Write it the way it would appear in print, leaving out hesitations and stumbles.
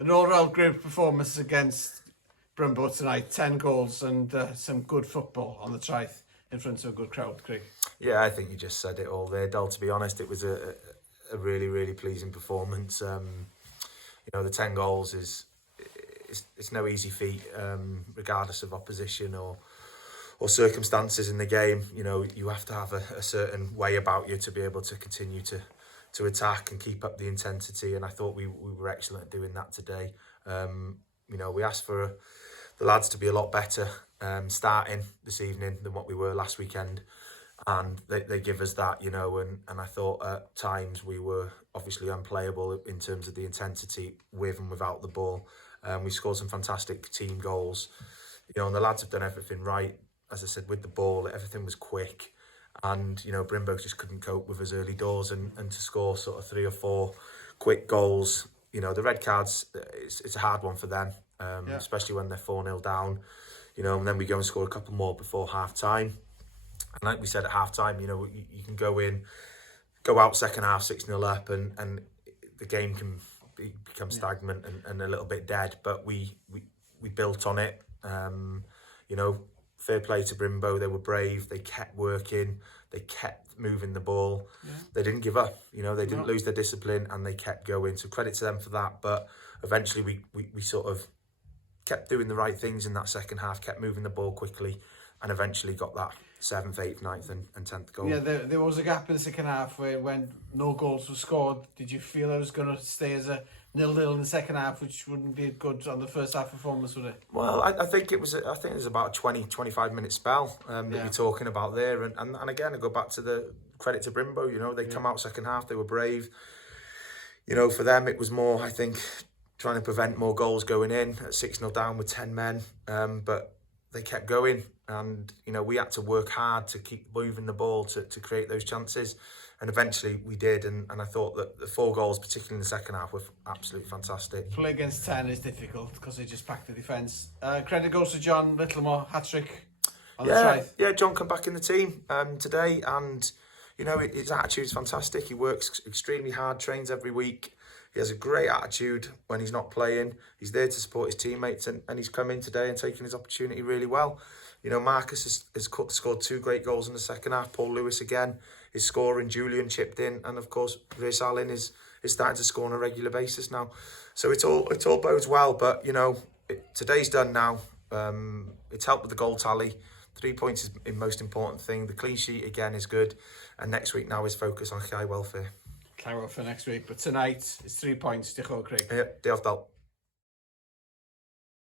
An all-round great performance against Brymbo tonight. 10 goals and some good football on the Traeth in front of a good crowd, Craig. Yeah, I think you just said it all there, Dal. To be honest, it was a really, really pleasing performance. The 10 goals it's no easy feat, regardless of opposition or circumstances in the game. You have to have a certain way about you to be able to continue to attack and keep up the intensity. And I thought we were excellent at doing that today. We asked for the lads to be a lot better starting this evening than what we were last weekend. And they give us that, and I thought at times we were obviously unplayable in terms of the intensity with and without the ball. We scored some fantastic team goals, and the lads have done everything right. As I said, with the ball, everything was quick. And, Brymbo just couldn't cope with us early doors and to score sort of 3 or 4 quick goals. The red cards, it's a hard one for them, especially when they're 4-0 down, and then we go and score a couple more before half-time. And like we said at half-time, you can go out second half 6-0 up and the game can become stagnant and a little bit dead. But we built on it. Fair play to Brymbo. They were brave. They kept working. They kept moving the ball. Yeah. They didn't give up. They didn't lose their discipline and they kept going. So credit to them for that. But eventually we sort of kept doing the right things in that second half, kept moving the ball quickly, and eventually got that 7th, 8th, 9th and 10th goal. Yeah, there was a gap in the second half where when no goals were scored. Did you feel it was going to stay as a 0-0 in the second half, which wouldn't be good on the first half performance, would it? Well, I think it was about a 20-25 minute spell that you're talking about there. And again, I go back to the credit to Brymbo. They come out second half, they were brave. For them, it was more, I think, trying to prevent more goals going in at 6-0 down with 10 men. But they kept going. And, we had to work hard to keep moving the ball to create those chances. And eventually we did. And I thought that the 4 goals, particularly in the second half, were absolutely fantastic. Play against 10 is difficult because they just packed the defence. Credit goes to John Littlemore, hat-trick on the Traeth. Yeah, John come back in the team today. And, his attitude is fantastic. He works extremely hard, trains every week. He has a great attitude when he's not playing. He's there to support his teammates. And he's come in today and taken his opportunity really well. Marcus has scored 2 great goals in the second half. Paul Lewis again is scoring. Julian chipped in, and of course, Rhys Allen is starting to score on a regular basis now. So it all bodes well. But today's done now. It's helped with the goal tally. 3 points is the most important thing. The clean sheet again is good, and next week now is focus on Cai welfare. Cai welfare next week, but tonight it's 3 points. Diolch, Craig. Yeah, diolch Dal.